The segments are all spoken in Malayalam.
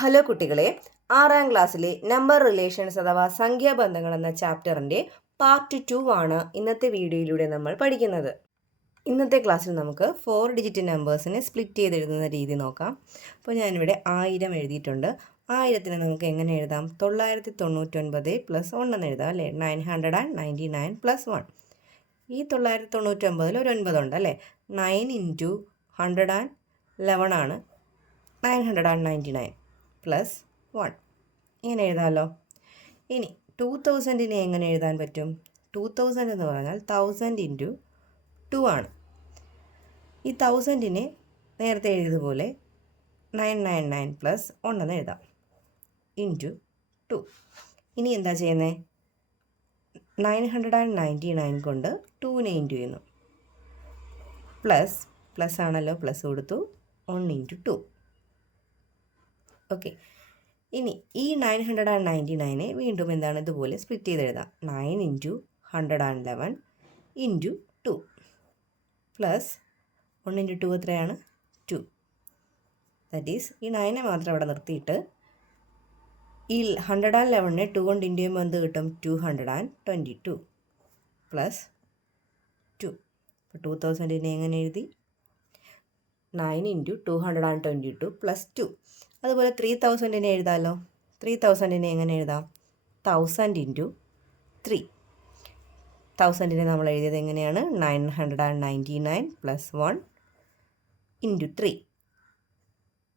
ഹലോ കുട്ടികളെ, 6ാം ക്ലാസ്സിലെ നമ്പർ റിലേഷൻസ് അഥവാ സംഖ്യാബന്ധങ്ങൾ എന്ന ചാപ്റ്ററിൻ്റെ പാർട്ട് 2 ആണ് ഇന്നത്തെ വീഡിയോയിലൂടെ നമ്മൾ പഠിക്കുന്നത്. ഇന്നത്തെ ക്ലാസ്സിൽ നമുക്ക് 4 ഡിജിറ്റ് നമ്പേഴ്സിനെ സ്പ്ലിറ്റ് ചെയ്ത് എഴുതുന്ന രീതി നോക്കാം. അപ്പോൾ ഞാനിവിടെ 1000 എഴുതിയിട്ടുണ്ട്. 1000നെ നമുക്ക് എങ്ങനെ എഴുതാം? 999 പ്ലസ് 1 എന്ന് എഴുതാം അല്ലേ? 999 പ്ലസ് 1. ഈ 999 ഒരു 9 ഉണ്ട് അല്ലേ? 9 ഇൻറ്റു 111 ആണ് 999 പ്ലസ് 1. ഇങ്ങനെ എഴുതാമല്ലോ. ഇനി 2000നെ എങ്ങനെ എഴുതാൻ പറ്റും? 2000 എന്ന് പറഞ്ഞാൽ 1000 ഇൻറ്റു 2 ആണ്. ഈ 1000നെ നേരത്തെ എഴുതിയതുപോലെ 999 പ്ലസ് 1 എന്ന് എഴുതാം ഇൻറ്റു 2. ഇനി എന്താ ചെയ്യുന്നത്? 999 കൊണ്ട് 2നെ ഇൻറ്റു ചെയ്യുന്നു. പ്ലസ് ആണല്ലോ, പ്ലസ് കൊടുത്തു 1 ഇൻറ്റു 2. ഓക്കെ, ഇനി ഈ 999നെ വീണ്ടും എന്താണ് ഇതുപോലെ സ്പ്ലിറ്റ് ചെയ്ത് എഴുതാം. 9 ഇൻറ്റു 111 ഇൻറ്റു 2 പ്ലസ് 1 ഇൻറ്റു 2 എത്രയാണ്? 2. ദാറ്റ് ഈസ് ഈ 9നെ മാത്രം അവിടെ നിർത്തിയിട്ട് ഈ 111നെ 2 കൊണ്ട് ഇൻറ്റു ചെയ്യുമ്പോൾ എന്ത് കിട്ടും? 222 പ്ലസ് 2. അപ്പോൾ 2000നെ എങ്ങനെ എഴുതി? 9 ഇൻറ്റു 222 പ്ലസ് 2. അതുപോലെ 3000നെ എഴുതാമല്ലോ. 3000നെ എങ്ങനെ എഴുതാം? 1000 ഇൻറ്റു 3. 1000നെ നമ്മൾ എഴുതിയത് എങ്ങനെയാണ്? 999 പ്ലസ് 1 ഇൻറ്റു 3.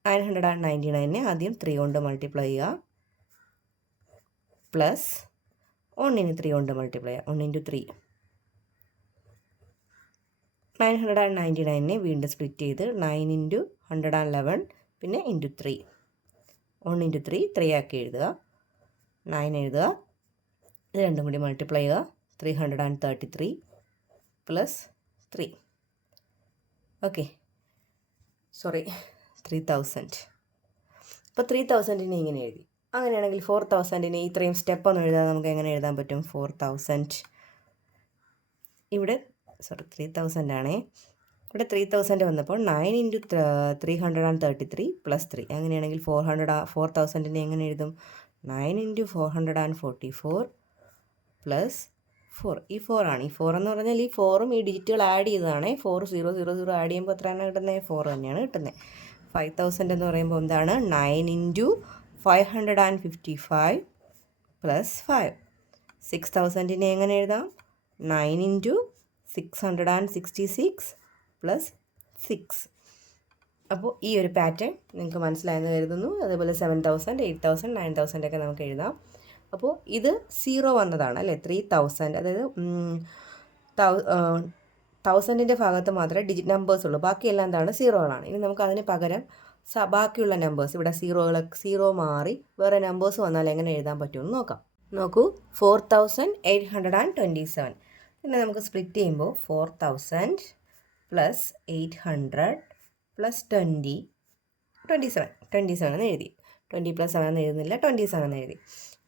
999നെ ആദ്യം 3 കൊണ്ട് മൾട്ടിപ്ലൈ ചെയ്യുക, പ്ലസ് 1ന് 3 കൊണ്ട് മൾട്ടിപ്ലൈ ചെയ്യുക, 1 ഇൻറ്റു 3. 999നെ വീണ്ടും സ്പ്ലിറ്റ് ചെയ്ത് 9 ഇൻറ്റു 111 പിന്നെ ഇൻറ്റു 3. 1 ഇൻറ്റു 3 3 ആക്കി എഴുതുക, 9 എഴുതുക, ഇത് രണ്ടും കൂടി മൾട്ടിപ്ലൈ ചെയ്യുക, 333 പ്ലസ് 3. ഓക്കെ, 3000. അപ്പോൾ 3000നെ ഇങ്ങനെ എഴുതി. അങ്ങനെയാണെങ്കിൽ 4000നെ ഇത്രയും സ്റ്റെപ്പൊന്നും എഴുതാതെ നമുക്ക് എങ്ങനെ എഴുതാൻ പറ്റും? 4000 ഇവിടെ 3000 ആണേ. ഇവിടെ 3000 വന്നപ്പോൾ 9 ഇൻറ്റു 333 പ്ലസ് 3. അങ്ങനെയാണെങ്കിൽ 4000നെ എങ്ങനെ എഴുതും? 9 ഇൻറ്റു 444 പ്ലസ് 4. ഈ 4 ആണ്. ഈ 4 എന്ന് പറഞ്ഞാൽ ഈ 4ഉം ഈ ഡിജിറ്റുകൾ ആഡ് ചെയ്തതാണ്. 4000 ആഡ് ചെയ്യുമ്പോൾ എത്രയാണ് കിട്ടുന്നത്? 4 തന്നെയാണ് കിട്ടുന്നത്. 5000 എന്ന് പറയുമ്പോൾ എന്താണ്? 9 ഇൻറ്റു 555 പ്ലസ് 5. 6000നെ എങ്ങനെ എഴുതാം? 9 ഇൻറ്റു 666 പ്ലസ് 6. അപ്പോൾ ഈ ഒരു പാറ്റേൺ നിങ്ങൾക്ക് മനസ്സിലായെന്ന് കരുതുന്നു. അതേപോലെ 7000, 8000, 9000 ഒക്കെ നമുക്ക് എഴുതാം. അപ്പോൾ ഇത് 0 വന്നതാണ് അല്ലേ? 3000, അതായത് 1000ൻ്റെ ഭാഗത്ത് മാത്രമേ ഡിജിറ്റ് നമ്പേഴ്സ് ഉള്ളൂ, ബാക്കിയെല്ലാം എന്താണ്? സീറോകളാണ്. ഇനി നമുക്ക് അതിന് പകരം ബാക്കിയുള്ള നമ്പേഴ്സ് ഇവിടെ 0 മാറി വേറെ നമ്പേഴ്സ് വന്നാൽ എങ്ങനെ എഴുതാൻ പറ്റുമെന്ന് നോക്കാം. നോക്കൂ, 4827. പിന്നെ നമുക്ക് സ്പ്ലിറ്റ് ചെയ്യുമ്പോൾ 4000 പ്ലസ് 800 പ്ലസ് 27 എന്ന് എഴുതി. 20 പ്ലസ് 7 എന്ന് എഴുതുന്നില്ല, 27 എന്ന് എഴുതി.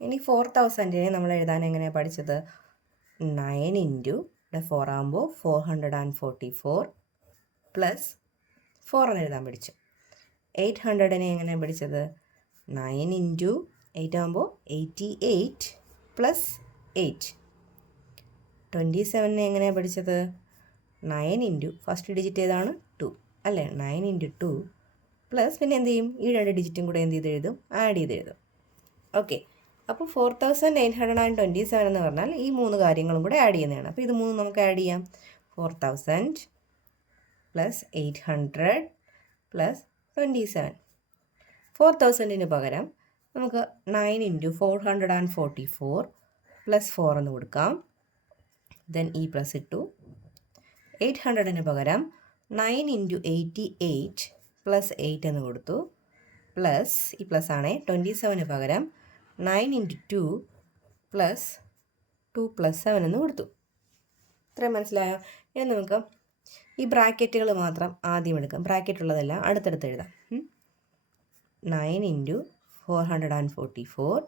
ഇനി 4000നെ നമ്മൾ എഴുതാൻ എങ്ങനെയാണ് പഠിച്ചത്? 9 ഇൻറ്റു ഇവിടെ 4 ആകുമ്പോൾ 444 പ്ലസ് 4 എന്ന് എഴുതാൻ പഠിച്ചു. 800നെ എങ്ങനെയാണ് പഠിച്ചത്? 9 ഇൻറ്റു 8 ആകുമ്പോൾ 88 പ്ലസ് 8. 27നെ എങ്ങനെയാണ് പഠിച്ചത്? 9 ഇൻറ്റു ഫസ്റ്റ് ഡിജിറ്റ് ഏതാണ്? 2 അല്ലേ? 9 ഇൻറ്റു 2 പ്ലസ് പിന്നെ എന്ത് ചെയ്യും? ഈ രണ്ട് ഡിജിറ്റും കൂടെ എന്ത് ചെയ്ത് എഴുതും? ആഡ് ചെയ്ത് എഴുതും. ഓക്കെ, അപ്പോൾ 4827 എന്ന് പറഞ്ഞാൽ ഈ 3 കാര്യങ്ങളും കൂടെ ആഡ് ചെയ്യുന്നതാണ്. അപ്പോൾ ഇത് 3 നമുക്ക് ആഡ് ചെയ്യാം. 4000 പ്ലസ് 800 പ്ലസ് 27. 4000ന് പകരം നമുക്ക് 9 ഇൻറ്റു 444 പ്ലസ് 4 എന്ന് കൊടുക്കാം. ദെൻ ഈ പ്ലസ് ഇട്ടു. 800ന് പകരം 9 ഇൻറ്റു 88 പ്ലസ് 8 എന്ന് കൊടുത്തു. പ്ലസ് ഈ പ്ലസ് ആണേ. 27ന് പകരം 9 ഇൻറ്റു 2 പ്ലസ് 2 പ്ലസ് 7 എന്ന് കൊടുത്തു. ഇത്രയും മനസ്സിലായോ? ഇനി നമുക്ക് ഈ ബ്രാക്കറ്റുകൾ മാത്രം ആദ്യം എടുക്കാം. ബ്രാക്കറ്റ് ഉള്ളതെല്ലാം അടുത്തടുത്ത് എഴുതാം. 9 into 444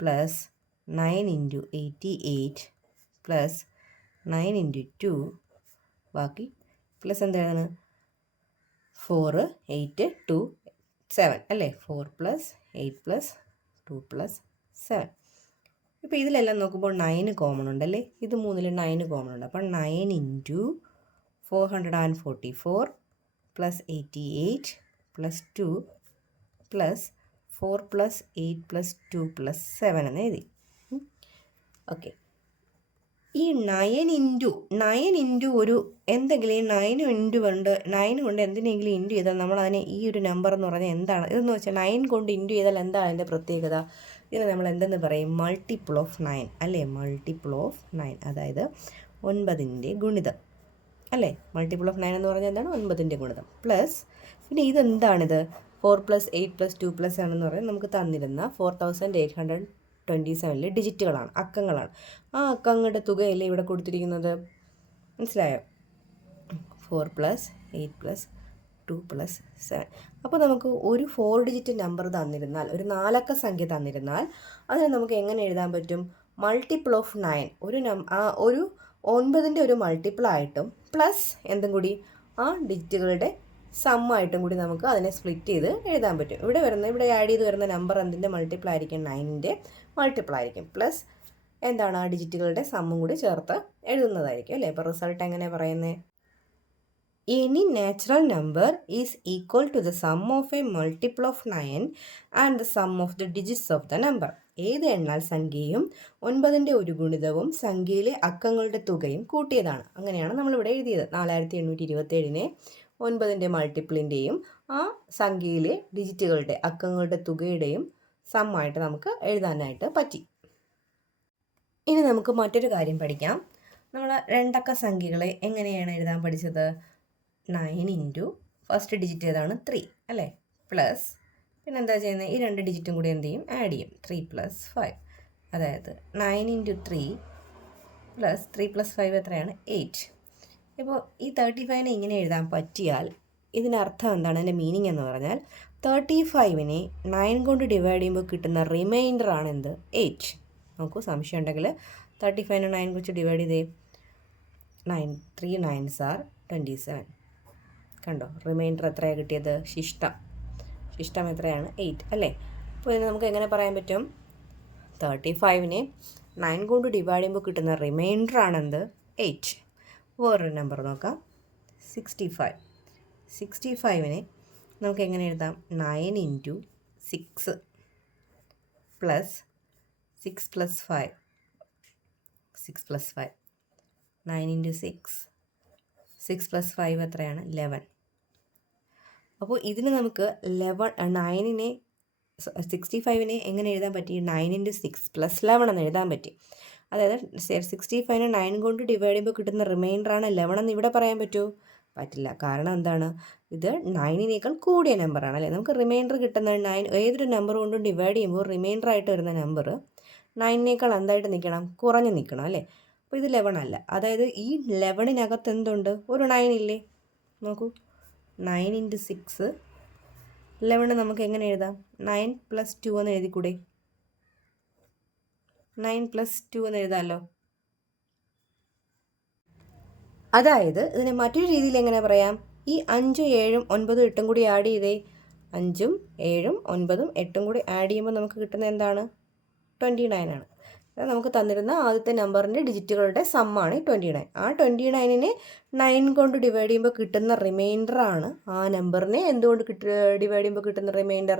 plus 9 into 88 plus 9 into 2 ബാക്കി പ്ലസ് എന്താണ്? 4, 8, 2, 7 അല്ലേ? 4 + 8 + 2 + 7. ഇപ്പോൾ ഇതിലെല്ലാം നോക്കുമ്പോൾ 9 കോമൺ ഉണ്ടല്ലേ? ഇത് മൂന്നിൽ 9 കോമൺ ഉണ്ട്. അപ്പോൾ 9 × 444 + 88 + 2 + 4 + 8 + 2 + 7 എന്ന് എഴുതി. ഓക്കെ, ഈ 9 × ഒരു എന്തെങ്കിലും ഈ 9 കൊണ്ട് എന്തിനെങ്കിലും ഇൻറ്റു ചെയ്താൽ നമ്മളതിനെ ഈ ഒരു നമ്പർ എന്ന് പറഞ്ഞാൽ എന്താണ് ഇതെന്ന് വെച്ചാൽ 9 കൊണ്ട് ഇൻറ്റു ചെയ്താൽ എന്താണ് അതിൻ്റെ പ്രത്യേകത? ഇതിനെ നമ്മൾ എന്തെന്ന് പറയും? മൾട്ടിപ്പിൾ ഓഫ് 9 അല്ലേ? മൾട്ടിപ്പിൾ ഓഫ് 9, അതായത് 9ൻ്റെ ഗുണിതം അല്ലേ? മൾട്ടിപ്പിൾ ഓഫ് 9 എന്ന് പറഞ്ഞാൽ എന്താണ്? 9ൻ്റെ ഗുണിതം പ്ലസ് പിന്നെ ഇതെന്താണിത്? 4 + 8 + 2 + 7 എന്ന് പറയുന്നത് നമുക്ക് തന്നിരുന്ന 4827 ഡിജിറ്റുകളാണ്, അക്കങ്ങളാണ്. ആ അക്കങ്ങളുടെ തുകയല്ലേ ഇവിടെ കൊടുത്തിരിക്കുന്നത്? മനസ്സിലായോ? 4 + 8 + 2 + 7. അപ്പോൾ നമുക്ക് ഒരു 4 ഡിജിറ്റ് നമ്പർ തന്നിരുന്നാൽ, ഒരു 4 അക്ക സംഖ്യ തന്നിരുന്നാൽ അതിനെ നമുക്ക് എങ്ങനെ എഴുതാൻ പറ്റും? മൾട്ടിപ്പിൾ ഓഫ് 9, ഒരു 9ൻ്റെ ഒരു മൾട്ടിപ്പിൾ ആയിട്ടും പ്ലസ് എന്തും കൂടി ആ ഡിജിറ്റുകളുടെ സമ്മായിട്ടും കൂടി നമുക്ക് അതിനെ സ്പ്ലിറ്റ് ചെയ്ത് എഴുതാൻ പറ്റും. ഇവിടെ ആഡ് ചെയ്ത് വരുന്ന നമ്പർ എന്തിൻ്റെ മൾട്ടിപ്പിൾ ആയിരിക്കും? 9ൻ്റെ മൾട്ടിപ്പിൾ ആയിരിക്കും. പ്ലസ് എന്താണ്? ആ ഡിജിറ്റുകളുടെ സമ്മും കൂടി ചേർത്ത് എഴുതുന്നതായിരിക്കും അല്ലേ? അപ്പോൾ റിസൾട്ട് എങ്ങനെ പറയുന്നത്? Any natural number is equal to the sum of a multiple of 9 and the sum of the digits of the number. ഏത് എണ്ണാൽ സംഖ്യയും 9ൻ്റെ ഒരു ഗുണിതവും സംഖ്യയിലെ അക്കങ്ങളുടെ തുകയും കൂട്ടിയതാണ്. അങ്ങനെയാണ് നമ്മളിവിടെ എഴുതിയത്. 4827നെ 9ൻ്റെ മൾട്ടിപ്പിളിൻ്റെയും ആ സംഖ്യയിലെ ഡിജിറ്റുകളുടെ അക്കങ്ങളുടെ തുകയുടെയും സമ്മായിട്ട് നമുക്ക് എഴുതാനായിട്ട് പറ്റി. ഇനി നമുക്ക് മറ്റൊരു കാര്യം പഠിക്കാം. നമ്മൾ രണ്ടക്ക സംഖ്യകളെ എങ്ങനെയാണ് എഴുതാൻ പഠിച്ചത്? 9 × ഫസ്റ്റ് ഡിജിറ്റ് ഏതാണ്? 3 അല്ലേ? പ്ലസ് പിന്നെ എന്താ ചെയ്യുന്നത്? ഈ 2 ഡിജിറ്റും കൂടി എന്ത് ചെയ്യും? ആഡ് ചെയ്യും. 3 + 5, അതായത് 9 × 3 + 3 + 5 എത്രയാണ്? 8. ഇപ്പോൾ ഈ 35നെ ഇങ്ങനെ എഴുതാൻ പറ്റിയാൽ ഇതിനർത്ഥം എന്താണ്? അതിൻ്റെ മീനിങ് എന്ന് പറഞ്ഞാൽ 35നെ 9 കൊണ്ട് ഡിവൈഡ് ചെയ്യുമ്പോൾ കിട്ടുന്ന റിമൈൻഡർ ആണ് എന്ത്? 8. നോക്കൂ, സംശയം ഉണ്ടെങ്കിൽ 35നെ 9 വെച്ച് ഡിവൈഡ് ചെയ്തേ. 3 9s are 27. കണ്ടോ, റിമൈൻഡർ എത്രയാണ് കിട്ടിയത്? ശിഷ്ടം എത്രയാണ്? 8 അല്ലേ? അപ്പോൾ ഇതിന് നമുക്ക് എങ്ങനെ പറയാൻ പറ്റും? 35നെ 9 കൊണ്ട് ഡിവൈഡ് ചെയ്യുമ്പോൾ കിട്ടുന്ന റിമൈൻഡർ ആണെന്ത്? 8. വേറൊരു നമ്പർ നോക്കാം, 65നെ നമുക്ക് എങ്ങനെ എഴുതാം? 9 × 6 + 6 + 5. 9 × 6 + 5 എത്രയാണ്? 11. അപ്പോൾ ഇതിന് നമുക്ക് 65നെ എങ്ങനെ എഴുതാൻ പറ്റി? 9 × 6 + 11 എന്ന് എഴുതാൻ പറ്റി. അതായത് 65നെ 9 കൊണ്ട് ഡിവൈഡ് ചെയ്യുമ്പോൾ കിട്ടുന്ന റിമൈൻഡറാണ് 11 എന്ന് ഇവിടെ പറയാൻ പറ്റുമോ? പറ്റില്ല. കാരണം എന്താണ്? ഇത് 9നേക്കാൾ കൂടിയ നമ്പറാണ് അല്ലേ? നമുക്ക് റിമൈൻഡർ കിട്ടുന്ന 9 ഏതൊരു നമ്പർ കൊണ്ടും ഡിവൈഡ് ചെയ്യുമ്പോൾ റിമൈൻഡർ ആയിട്ട് വരുന്ന നമ്പർ 9നേക്കാൾ എന്തായിട്ട് നിൽക്കണം? കുറഞ്ഞ് നിൽക്കണം അല്ലേ? അപ്പോൾ ഇത് 11 അല്ല. അതായത് ഈ 11നകത്ത് എന്തുണ്ട്? ഒരു 9 ഇല്ലേ? നോക്കൂ, 9 × 6 11 നമുക്ക് എങ്ങനെ എഴുതാം? 9 + 2 എന്ന് എഴുതിക്കൂടെ? 9 + 2 എന്ന് എഴുതാമല്ലോ. അതായത് ഇതിനെ മറ്റൊരു രീതിയിൽ എങ്ങനെ പറയാം? ഈ 5 7 9 8 കൂടി ആഡ് ചെയ്തേ. 5 7 9 8 കൂടി ആഡ് ചെയ്യുമ്പോൾ നമുക്ക് കിട്ടുന്നത് എന്താണ്? 29 ആണ്. നമുക്ക് തന്നിരുന്ന ആദ്യത്തെ നമ്പറിൻ്റെ ഡിജിറ്റുകളുടെ സമ്മാണ് 29. ആ 29നെ 9 കൊണ്ട് ഡിവൈഡ് ചെയ്യുമ്പോൾ കിട്ടുന്ന റിമൈൻഡറാണ് ആ നമ്പറിനെ എന്തുകൊണ്ട് ഡിവൈഡ് ചെയ്യുമ്പോൾ കിട്ടുന്ന റിമൈൻഡർ?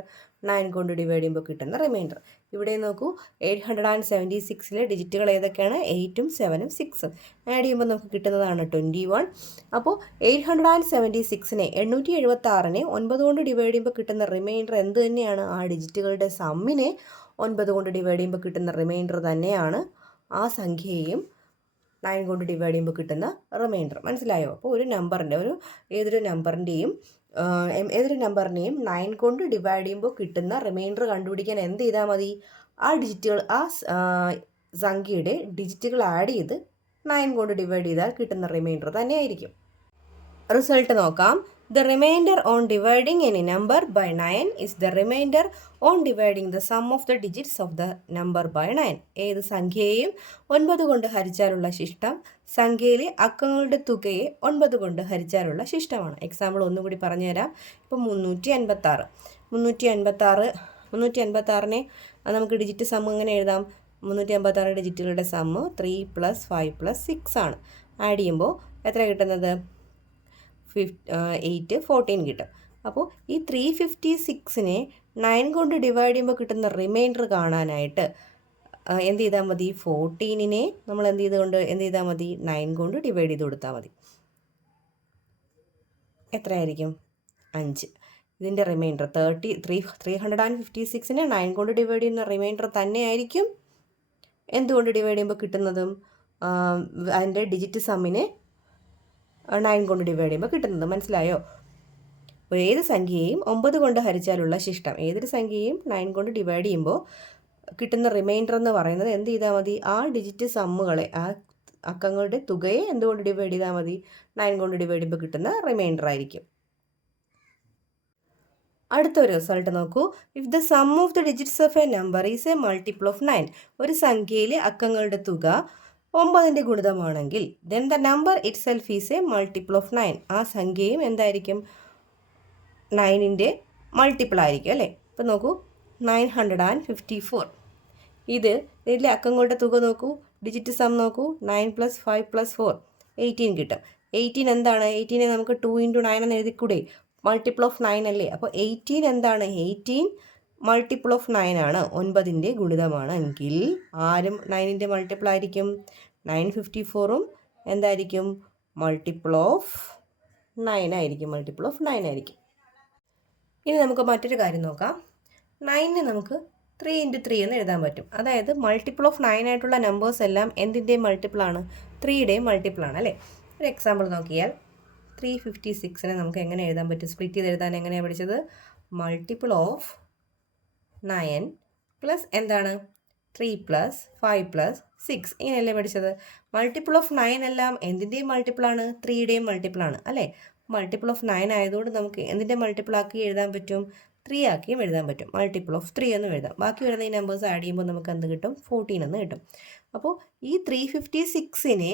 9 കൊണ്ട് ഡിവൈഡ് ചെയ്യുമ്പോൾ കിട്ടുന്ന റിമൈൻഡർ. ഇവിടെ നോക്കൂ, 876ലെ ഡിജിറ്റുകൾ ഏതൊക്കെയാണ്? 8ഉം 7ഉം 6ഉം ആഡ് ചെയ്യുമ്പോൾ നമുക്ക് കിട്ടുന്നതാണ് 21. അപ്പോൾ 876നെ 876നെ 9 കൊണ്ട് ഡിവൈഡ് ചെയ്യുമ്പോൾ കിട്ടുന്ന റിമൈൻഡർ എന്ത് തന്നെയാണ്? ആ ഡിജിറ്റുകളുടെ സമ്മിനെ 9 കൊണ്ട് ഡിവൈഡ് ചെയ്യുമ്പോൾ കിട്ടുന്ന റിമൈൻഡർ തന്നെയാണ് ആ സംഖ്യയെയും 9 കൊണ്ട് ഡിവൈഡ് ചെയ്യുമ്പോൾ കിട്ടുന്ന റിമൈൻഡർ. മനസ്സിലായോ? അപ്പോൾ ഏതൊരു നമ്പറിനെയും 9 കൊണ്ട് ഡിവൈഡ് ചെയ്യുമ്പോൾ കിട്ടുന്ന റിമൈൻഡർ കണ്ടുപിടിക്കാൻ എന്ത് ചെയ്താൽ മതി? ആ സംഖ്യയുടെ ഡിജിറ്റുകൾ ആഡ് ചെയ്ത് 9 കൊണ്ട് ഡിവൈഡ് ചെയ്താൽ കിട്ടുന്ന റിമൈൻഡർ തന്നെയായിരിക്കും. റിസൾട്ട് നോക്കാം. The remainder on dividing any number by 9 is the remainder on dividing the sum of the digits of the number by 9. ഏത് സംഖ്യയെയും 9 കൊണ്ട് ഹരിച്ചാലുള്ള ശിഷ്ടം സംഖ്യയിലെ അക്കങ്ങളുടെ തുകയെ 9 കൊണ്ട് ഹരിച്ചാലുള്ള ശിഷ്ടമാണ്. എക്സാമ്പിൾ ഒന്നുകൂടി പറഞ്ഞുതരാം. ഇപ്പോൾ 356. 386 നമുക്ക് ഡിജിറ്റ് സം എങ്ങനെ എഴുതാം? 356 ഡിജിറ്റുകളുടെ സമ്മ് 3 + 5 + 6 ആണ്. ആഡ് ചെയ്യുമ്പോൾ എത്ര കിട്ടുന്നത്? 8 14 കിട്ടും. അപ്പോൾ ഈ 356നെ 9 കൊണ്ട് ഡിവൈഡ് ചെയ്യുമ്പോൾ കിട്ടുന്ന റിമൈൻഡർ കാണാനായിട്ട് എന്ത് ചെയ്താൽ മതി? 14നെ നമ്മൾ എന്ത് ചെയ്താൽ മതി? 9 കൊണ്ട് ഡിവൈഡ് ചെയ്ത് കൊടുത്താൽ മതി. എത്രയായിരിക്കും? 5. ഇതിൻ്റെ റിമൈൻഡർ 356നെ 9 കൊണ്ട് ഡിവൈഡ് ചെയ്യുന്ന റിമൈൻഡർ തന്നെയായിരിക്കും എന്തുകൊണ്ട് ഡിവൈഡ് ചെയ്യുമ്പോൾ കിട്ടുന്നതും അതിൻ്റെ ഡിജിറ്റ് സമ്മിനെ 9 കൊണ്ട് ഡിവൈഡ് ചെയ്യുമ്പോൾ കിട്ടുന്നത്. മനസ്സിലായോ? ഏത് സംഖ്യയെയും 9 കൊണ്ട് ഹരിച്ചാലുള്ള ശിഷ്ടം, ഏതൊരു സംഖ്യയെയും 9 കൊണ്ട് ഡിവൈഡ് ചെയ്യുമ്പോൾ കിട്ടുന്ന റിമൈൻഡർ എന്ന് പറയുന്നത് എന്ത് ചെയ്താൽ മതി? ആ ഡിജിറ്റ് സമ്മുകളെ, ആ അക്കങ്ങളുടെ തുകയെ എന്തുകൊണ്ട് ഡിവൈഡ് ചെയ്താൽ മതി? 9 കൊണ്ട് ഡിവൈഡ് ചെയ്യുമ്പോൾ കിട്ടുന്ന റിമൈൻഡർ ആയിരിക്കും. അടുത്തൊരു റിസൾട്ട് നോക്കൂ. If the sum of the digits of a number is a multiple of 9, ഒരു സംഖ്യയിലെ അക്കങ്ങളുടെ തുക 9ൻ്റെ ഗുണിതമാണെങ്കിൽ then the number itself is a multiple of 9, ആ സംഖ്യയും എന്തായിരിക്കും? 9ൻ്റെ മൾട്ടിപ്പിൾ ആയിരിക്കും അല്ലേ? ഇപ്പം നോക്കൂ, 954. ഇതിലെ അക്കങ്ങളുടെ തുക നോക്കൂ, ഡിജിറ്റ് സം നോക്കൂ. 9 + 5 + 4 18 കിട്ടും. 18 എന്താണ്? 18നെ നമുക്ക് 2 × 9 എന്ന് എഴുതിക്കൂടെ? മൾട്ടിപ്പിൾ ഓഫ് 9 അല്ലേ? അപ്പോൾ 18 എന്താണ്? 18 മൾട്ടിപ്പിൾ ഓഫ് 9 ആണ്, 9ൻ്റെ ഗുണിതമാണ് എങ്കിൽ ആരും 9ൻ്റെ മൾട്ടിപ്പിൾ ആയിരിക്കും? 954ഉം എന്തായിരിക്കും? മൾട്ടിപ്പിൾ ഓഫ് 9 ആയിരിക്കും. മൾട്ടിപ്പിൾ ഓഫ് 9 ആയിരിക്കും. ഇനി നമുക്ക് മറ്റൊരു കാര്യം നോക്കാം. 9നെ നമുക്ക് 3 × 3 എന്ന് എഴുതാൻ പറ്റും. അതായത് മൾട്ടിപ്പിൾ ഓഫ് 9 ആയിട്ടുള്ള നമ്പേഴ്സ് എല്ലാം എന്തിൻ്റെയും മൾട്ടിപ്പിളാണ്? 3യുടെയും മൾട്ടിപ്പിളാണ് അല്ലേ? ഒരു എക്സാമ്പിൾ നോക്കിയാൽ 356നെ നമുക്ക് എങ്ങനെ എഴുതാൻ പറ്റും? സ്പ്ലിറ്റ് ചെയ്ത് എഴുതാൻ എങ്ങനെയാണ് പഠിച്ചത്? മൾട്ടിപ്പിൾ ഓഫ് 9 പ്ലസ് എന്താണ്? 3 + 5 + 6 ഇങ്ങനെയല്ലേ പഠിച്ചത്? മൾട്ടിപ്പിൾ ഓഫ് 9 എല്ലാം എന്തിൻ്റെയും മൾട്ടിപ്പിളാണ്? 3യുടെയും മൾട്ടിപ്പിളാണ് അല്ലേ? മൾട്ടിപ്പിൾ ഓഫ് 9 ആയതുകൊണ്ട് നമുക്ക് എന്തിൻ്റെ മൾട്ടിപ്പിൾ ആക്കി എഴുതാൻ പറ്റും? 3 ആക്കിയും എഴുതാൻ പറ്റും. മൾട്ടിപ്പിൾ ഓഫ് 3 എന്ന് എഴുതാം. ബാക്കി വരുന്ന ഈ നമ്പേഴ്സ് ആഡ് ചെയ്യുമ്പോൾ നമുക്ക് എന്ത് കിട്ടും? 14 എന്ന് കിട്ടും. അപ്പോൾ ഈ 356നെ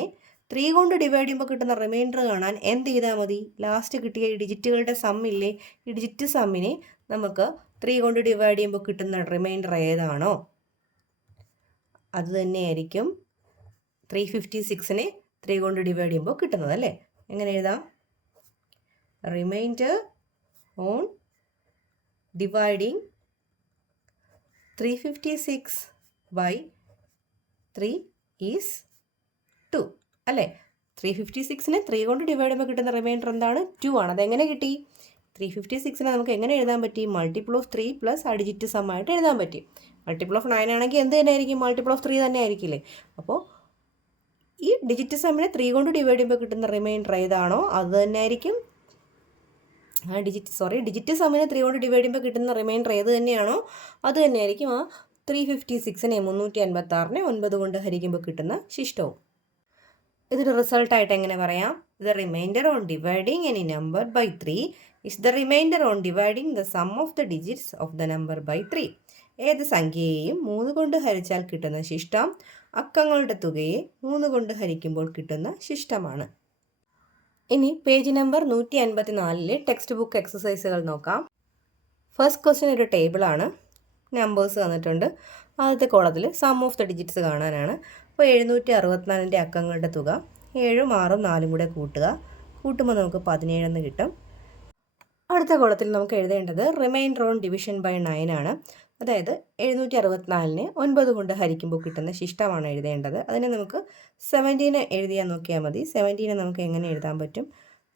3 കൊണ്ട് ഡിവൈഡ് ചെയ്യുമ്പോൾ കിട്ടുന്ന റിമൈൻഡർ കാണാൻ എന്ത് ചെയ്താൽ മതി? ലാസ്റ്റ് കിട്ടിയ ഈ ഡിജിറ്റുകളുടെ സമ്മില്ലേ, ഈ ഡിജിറ്റ് സമ്മിനെ നമുക്ക് 3 കൊണ്ട് ഡിവൈഡ് ചെയ്യുമ്പോൾ കിട്ടുന്ന റിമൈൻഡർ ഏതാണോ അത് തന്നെയായിരിക്കും 356നെ 3 കൊണ്ട് ഡിവൈഡ് ചെയ്യുമ്പോൾ കിട്ടുന്നത് അല്ലേ? എങ്ങനെ എഴുതാം? റിമൈൻഡർ ഓൺ ഡിവൈഡിങ് 356/3 ഈസ് 2 അല്ലേ? 356നെ 3 കൊണ്ട് ഡിവൈഡ് ചെയ്യുമ്പോൾ കിട്ടുന്ന റിമൈൻഡർ എന്താണ്? 2 ആണ്. അതെങ്ങനെ കിട്ടി? 356നെ നമുക്ക് എങ്ങനെ എഴുതാൻ പറ്റി? മൾട്ടിപ്പിൾ ഓഫ് 3 പ്ലസ് ആ ഡിജിറ്റ് സം ആയിട്ട് എഴുതാൻ പറ്റി. മൾട്ടിപ്പിൾ ഓഫ് 9 ആണെങ്കിൽ എന്ത് തന്നെ ആയിരിക്കും? മൾട്ടിപ്പിൾ ഓഫ് 3 തന്നെ ആയിരിക്കില്ലേ? അപ്പോൾ ഈ ഡിജിറ്റ് സമ്മിനെ 3 കൊണ്ട് ഡിവൈഡ് ചെയ്യുമ്പോൾ കിട്ടുന്ന റിമൈൻഡർ ഏതാണോ അത് തന്നെ ആയിരിക്കും ഡിജിറ്റ് സമ്മിനെ 3 കൊണ്ട് ഡിവൈഡ് ചെയ്യുമ്പോൾ കിട്ടുന്ന റിമൈൻഡർ ഏത് തന്നെയാണോ അത് തന്നെയായിരിക്കും ആ 356നെ 356നെ 9 കൊണ്ട് ഹരിക്കുമ്പോൾ കിട്ടുന്ന ശിഷ്ടവും. ഇതൊരു റിസൾട്ടായിട്ട് എങ്ങനെ പറയാം? The remainder on dividing any number by 3 is the remainder on dividing the sum of the digits of the number by 3. ഏത് സംഖ്യയെയും 3 കൊണ്ട് ഹരിച്ചാൽ കിട്ടുന്ന ശിഷ്ടം അക്കങ്ങളുടെ തുകയെ 3 കൊണ്ട് ഹരിക്കുമ്പോൾ കിട്ടുന്ന ശിഷ്ടമാണ്. ഇനി പേജ് നമ്പർ 154 ടെക്സ്റ്റ് ബുക്ക് എക്സസൈസുകൾ നോക്കാം. ഫസ്റ്റ് ക്വസ്റ്റ്യൻ ഒരു ടേബിളാണ്. നമ്പേഴ്സ് തന്നിട്ടുണ്ട്. ആദ്യത്തെ കോളത്തിൽ സം ഓഫ് ദ ഡിജിറ്റ്സ് കാണാനാണ്. അപ്പോൾ 764ൻ്റെ അക്കങ്ങളുടെ തുക 7ഉം 6ഉം 4ഉം കൂടെ കൂട്ടുമ്പോൾ നമുക്ക് 17 എന്ന് കിട്ടും. അടുത്ത കോളത്തിൽ നമുക്ക് എഴുതേണ്ടത് റിമൈൻഡർ ഓൺ ഡിവിഷൻ ബൈ 9 ആണ്. അതായത് 764നെ 9 കൊണ്ട് ഹരിക്കുമ്പോൾ കിട്ടുന്ന ശിഷ്ടമാണ് എഴുതേണ്ടത്. അതിനെ നമുക്ക് 17 എഴുതിയാൽ നോക്കിയാൽ മതി. 17 നമുക്ക് എങ്ങനെ എഴുതാൻ പറ്റും?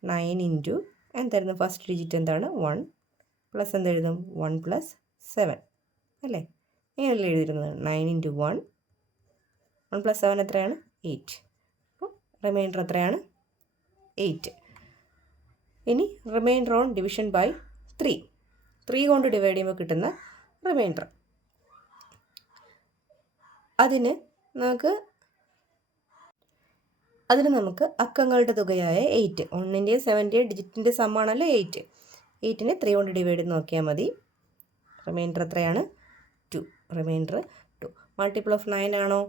9 ഇൻറ്റു എന്തായിരുന്നു ഫസ്റ്റ് ഡിജിറ്റ് എന്താണ്? 1 പ്ലസ് എന്തെഴുതും? 1 + 7 അല്ലേ? ഇങ്ങനെയല്ലേ എഴുതിയിരുന്നത്? 9 ഇൻറ്റു 1 1 + 7 എത്രയാണ്? 8. അപ്പോൾ റിമൈൻഡർ എത്രയാണ്? 8. ഇനി റിമൈൻഡർ ഓൺ ഡിവിഷൻ ബൈ 3 കൊണ്ട് ഡിവൈഡ് ചെയ്യുമ്പോൾ കിട്ടുന്ന റിമൈൻഡർ. അതിന് നമുക്ക് അക്കങ്ങളുടെ തുകയായ 8, 1ൻ്റെയും 7ൻ്റെയും ഡിജിറ്റിൻ്റെ സമ്മാണല്ലോ 8. 8നെ 3 കൊണ്ട് ഡിവൈഡ് ചെയ്ത് നോക്കിയാൽ മതി. റിമൈൻഡർ എത്രയാണ്? 2. റിമൈൻഡർ 2. മൾട്ടിപ്പിൾ ഓഫ് 9 ആണോ?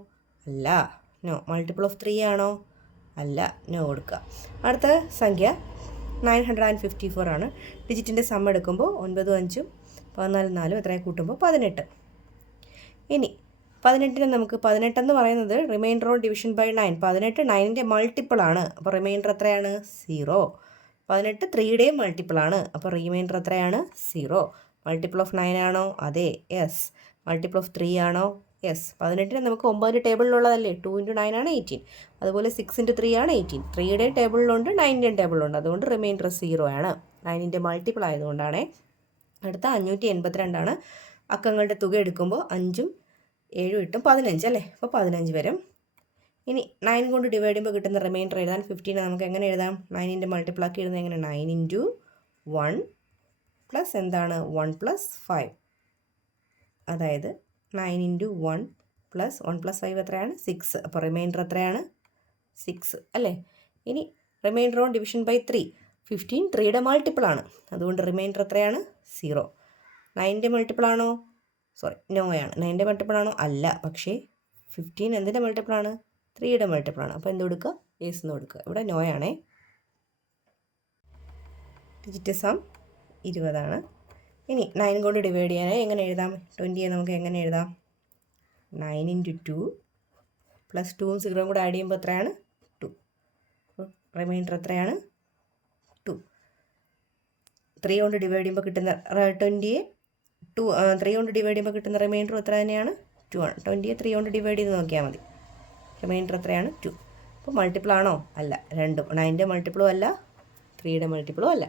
അല്ല. നോ. മൾട്ടിപ്പിൾ ഓഫ് 3 ആണോ? അല്ല. നോ കൊടുക്കുക. അടുത്ത സംഖ്യ 954 ആണ്. ഡിജിറ്റിൻ്റെ സം എടുക്കുമ്പോൾ 9 5 14 4 എത്രയെ കൂട്ടുമ്പോൾ 18. ഇനി 18 നമുക്ക് 18 എന്ന് പറയുന്നത് റിമൈൻഡർ ഓൺ ഡിവിഷൻ ബൈ 9. 18 9ൻ്റെ മൾട്ടിപ്പിളാണ്. അപ്പോൾ റിമൈൻഡർ എത്രയാണ്? 0. 18 3യുടെയും മൾട്ടിപ്പിളാണ്. അപ്പോൾ റിമൈൻഡർ എത്രയാണ്? 0. മൾട്ടിപ്പിൾ ഓഫ് 9 ആണോ? അതെ, യെസ്. മൾട്ടിപ്പിൾ ഓഫ് 3 ആണോ? യെസ്. 18 നമുക്ക് 9 ടേബിളിലുള്ളതല്ലേ? 2 × 9 ആണ് 18. അതുപോലെ 6 × 3 ആണ് 18. 3യുടെയും ടേബിളിലുണ്ട്, 9ൻ്റെയും ടേബിളിലുണ്ട്. അതുകൊണ്ട് റിമൈൻഡർ 0 ആണ്. 9ൻ്റെ മൾട്ടിപ്പിൾ ആയതുകൊണ്ടാണ്. അടുത്ത 582 അക്കങ്ങളുടെ തുക എടുക്കുമ്പോൾ 5ഉം 7 8 15 അല്ലേ? അപ്പോൾ 15 വരും. ഇനി 9 കൊണ്ട് ഡിവൈഡ് ചെയ്യുമ്പോൾ കിട്ടുന്ന റിമൈൻഡർ എഴുതാൻ 15 നമുക്ക് എങ്ങനെ എഴുതാം? 9ൻ്റെ മൾട്ടിപ്പിൾ ആക്കി എഴുതുന്നത് എങ്ങനെ? 9 × 1 പ്ലസ് എന്താണ്? 1 + 5. അതായത് 9 × 1 + 1 + 5 എത്രയാണ്? 6. അപ്പോൾ റിമൈൻഡർ എത്രയാണ്? 6 അല്ലേ? ഇനി റിമൈൻഡർ ഓൺ ഡിവിഷൻ ബൈ 3. 15 3യുടെ മൾട്ടിപ്പിളാണ്. അതുകൊണ്ട് റിമൈൻഡർ എത്രയാണ്? 0. 9ൻ്റെ മൾട്ടിപ്പിളാണോ? സോറി, നോയാണ്. 9ൻ്റെ മൾട്ടിപ്പിളാണോ? അല്ല. പക്ഷേ 15 എന്തിൻ്റെ മൾട്ടിപ്പിളാണ്? 3യുടെ മൾട്ടിപ്പിളാണ്. അപ്പോൾ എന്ത് കൊടുക്കുക? യെസ് എന്ന് കൊടുക്കുക. ഇവിടെ നോയാണേ. Digit some 20. ഇനി 9 കൊണ്ട് ഡിവൈഡ് ചെയ്യാനായി എങ്ങനെ എഴുതാം? 20യെ നമുക്ക് എങ്ങനെ എഴുതാം? 9 × 2 + 2ഉം 0ഉം കൂടെ ആഡ് ചെയ്യുമ്പോൾ എത്രയാണ്? 2. റിമൈൻഡർ എത്രയാണ്? 2. 3 കൊണ്ട് ഡിവൈഡ് ചെയ്യുമ്പോൾ കിട്ടുന്ന 20യെ 3 കൊണ്ട് ഡിവൈഡ് ചെയ്യുമ്പോൾ കിട്ടുന്ന റിമൈൻഡർ എത്ര തന്നെയാണ്? 2 ആണ്. 20യെ 3 കൊണ്ട് ഡിവൈഡ് ചെയ്ത് നോക്കിയാൽ മതി. റിമൈൻഡർ എത്രയാണ്? 2. അപ്പോൾ മൾട്ടിപ്പിൾ ആണോ? അല്ല. രണ്ടും 9ൻ്റെ മൾട്ടിപ്പിളും അല്ല, 3യുടെ മൾട്ടിപ്പിളും അല്ല.